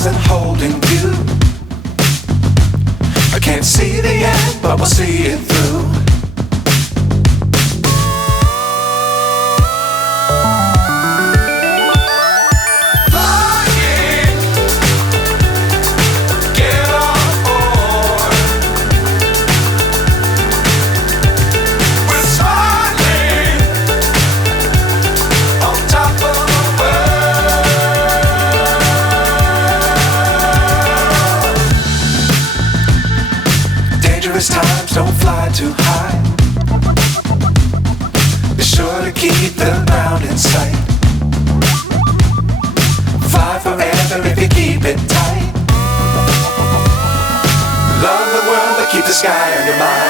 wasn't holding you. I can't see the end, but we'll see it through. Times don't fly too high. Be sure to keep the ground in sight. Fly forever if you keep it tight. Love the world but keep the sky on your mind.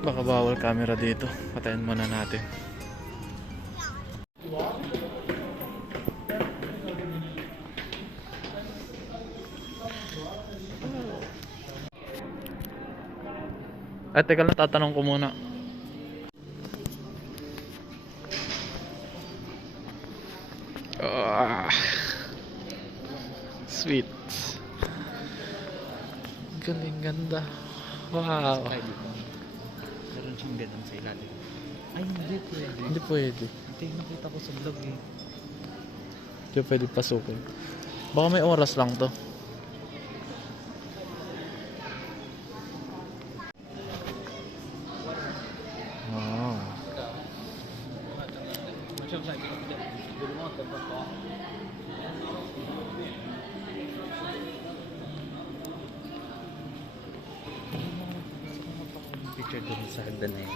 Baka bawal camera dito. Patayin muna natin. Ay, teka lang, tatanong ko muna. Sweet. Galing, ganda. Wow. Meron siyang ganun sa ilalim. Ay, hindi pwede. Hindi pwede. Ito yung nakita ko sa vlog eh. Hindi pwede pasukin. Baka may oras lang to. Wow. Picture doon sa hagdan na yun.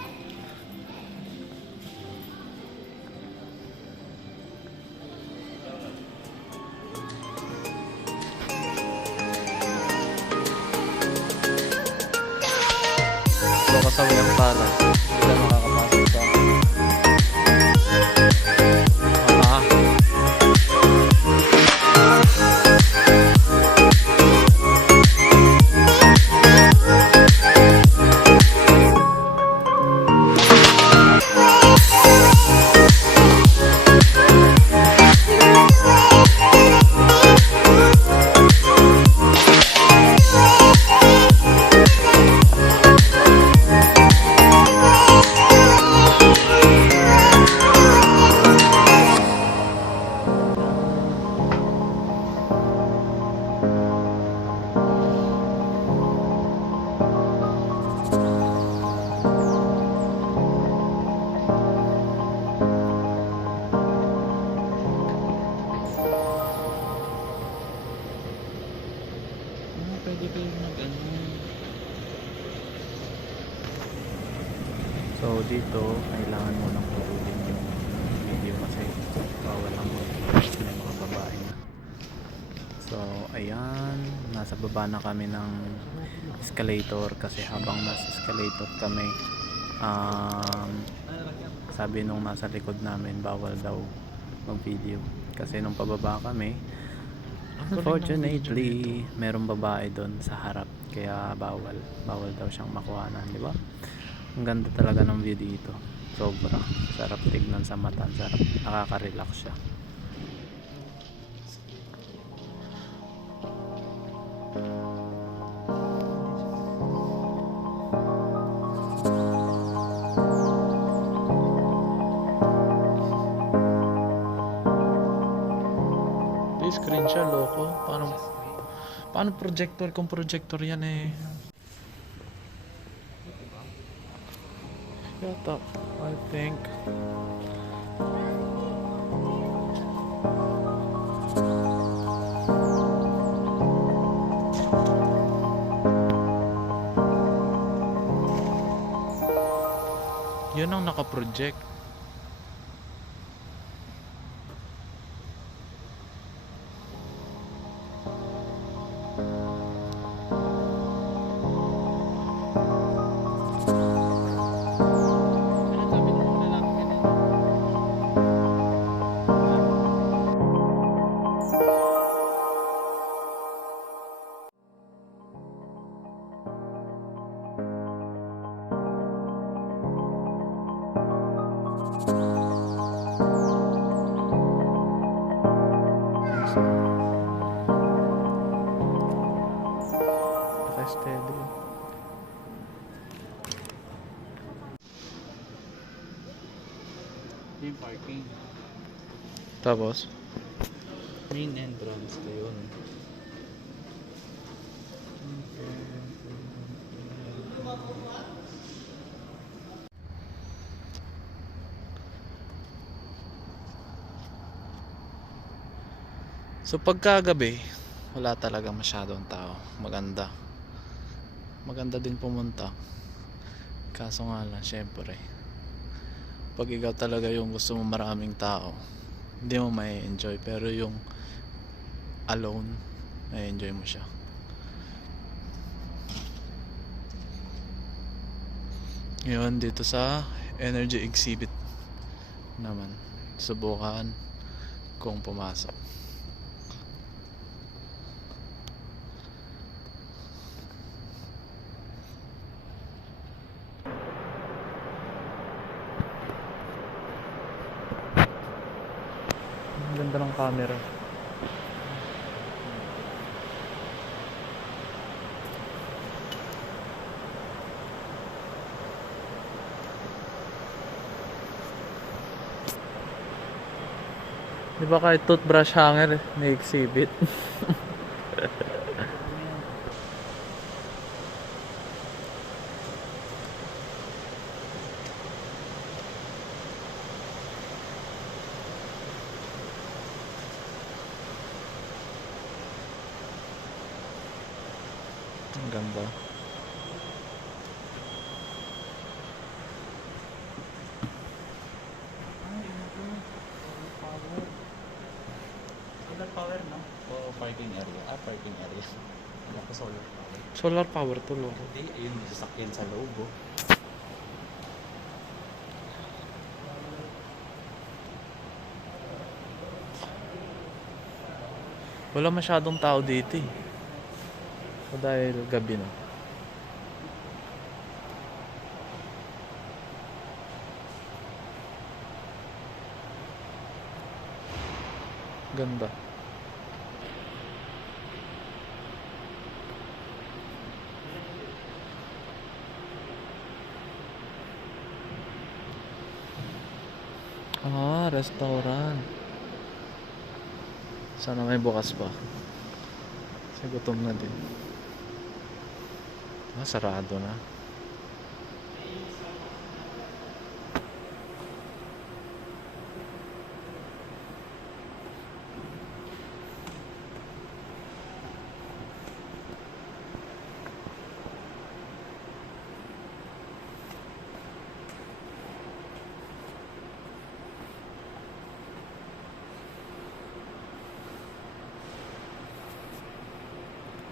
Kasawi ang pala. Hindi ka makakapasok sa pwede kayo mag-ano. So dito, kailangan mo nang putulin yung video kasi bawal lang may mga babae na. So ayan, nasa baba na kami ng escalator kasi habang nasa escalator kami, sabi nung nasa likod namin bawal daw mag video kasi nung pababa kami, unfortunately merong babae doon sa harap kaya bawal daw siyang makuhanan, di ba? Ang ganda talaga ng view dito, sobra sarap tignan sa mata, sarap, nakaka-relax siya. Screen siya, loko. Paano projector kung projector yan eh? Yata, I think. Yun ang naka-project. Naka-steady. Yung parking. Tapos? Main entrance to yun. So pagkagabi, wala talaga masyadong tao. Maganda din pumunta. Kaso nga lang, syempre, pag ikaw talaga yung gusto mo maraming tao, hindi mo may enjoy. Pero yung alone, may enjoy mo siya. Yun, dito sa energy exhibit naman, subukan kung pumasok. Ang ganda ng camera. Di ba kahit toothbrush hanger may exhibit? Ang ganda. Solar power, no? O parking area. Parking area. Wala ko solar power. Solar power to, loko. Hindi, ayun, may sasakyan sa loob, oh. Wala masyadong tao dito eh. So dahil gabi na. Ganda. Restaurant. Sana may bukas pa. Kasi gutom na din. Sarado na.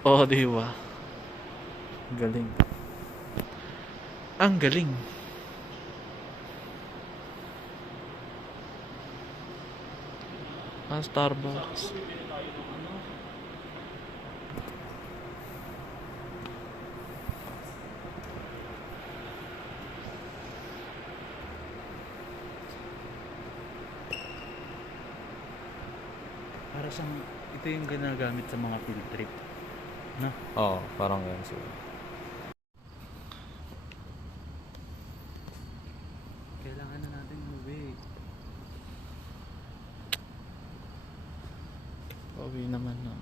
Oo, di ba? Galing. Ang galing. Starbucks. Para sa ito yung ginagamit sa mga field trip. No? Oo, parang yan siguro. Kailangan na natin umuwi. Pauwi naman na.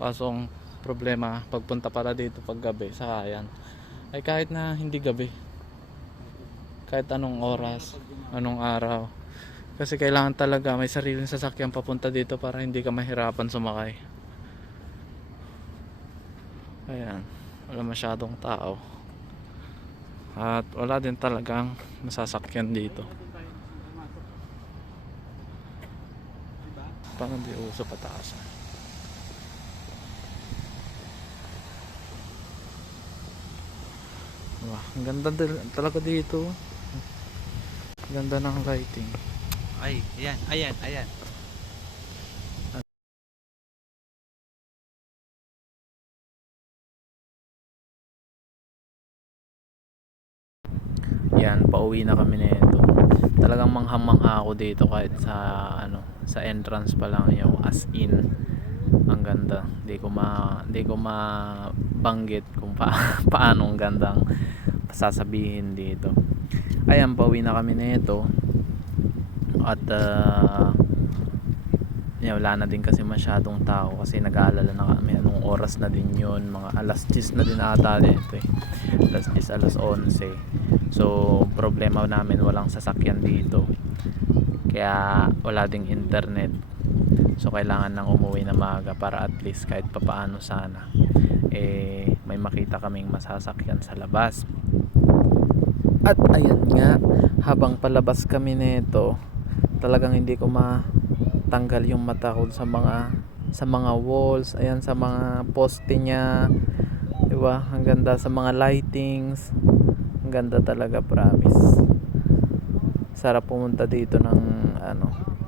Kaso ang problema, pagpunta pala dito pag gabi sa Kayan, ay kahit na hindi gabi, kahit anong oras, anong araw, kasi kailangan talaga may sariling sasakyan papunta dito para hindi ka mahirapan sumakay. Ayan, wala masyadong tao at wala din talagang masasakyan dito. Paano di uso pataasan? Wah, ang ganda talaga dito. Ang ganda ng lighting. Ay, ayan, ayan, ayan. Yan, pauwi na kami nito. Talagang manghamangha ako dito kahit sa sa entrance pa lang yung as in. Ang ganda. Hindi ko mabanggit kung paano ang gandang sasabihin dito. Ayan, pauwi na kami nito. At wala na din kasi masyadong tao kasi nag-aalala na kami anong oras na din yun, mga alas 10 na din ata dito eh. Alas 10, alas 11. So problema namin walang sasakyan dito, kaya wala ding internet, so kailangan nang umuwi na maaga para at least kahit papaano sana may makita kaming masasakyan sa labas. At ayan nga, habang palabas kami nito, talagang hindi ko matanggal yung mata ko sa mga walls, ayan, sa mga poste niya, diba? Ang ganda sa mga lightings, ang ganda talaga, promise. Sarap pumunta dito ng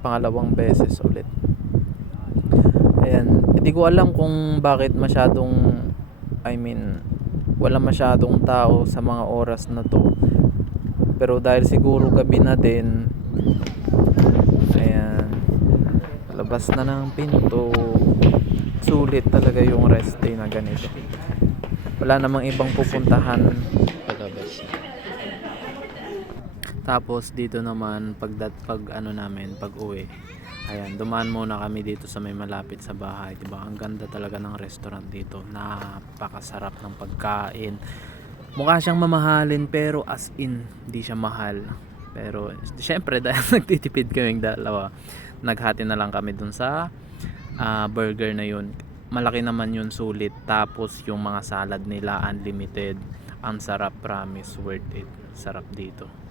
pangalawang beses ulit. Ayan, hindi ko alam kung bakit wala masyadong tao sa mga oras na to, pero dahil siguro gabi na din. Ayan, labas na ng pinto. Sulit talaga yung rest day na ganito. Wala namang ibang pupuntahan palabas. Tapos dito naman pag uwi, ayan, dumaan muna kami dito sa may malapit sa bahay, diba? Ang ganda talaga ng restaurant dito, napakasarap ng pagkain. Mukha siyang mamahalin pero as in hindi siya mahal. Pero syempre dahil nagtitipid kaming dalawa, naghati na lang kami dun sa burger na yun. Malaki naman yun, sulit. Tapos yung mga salad nila unlimited. Ang sarap, promise, worth it. Sarap dito.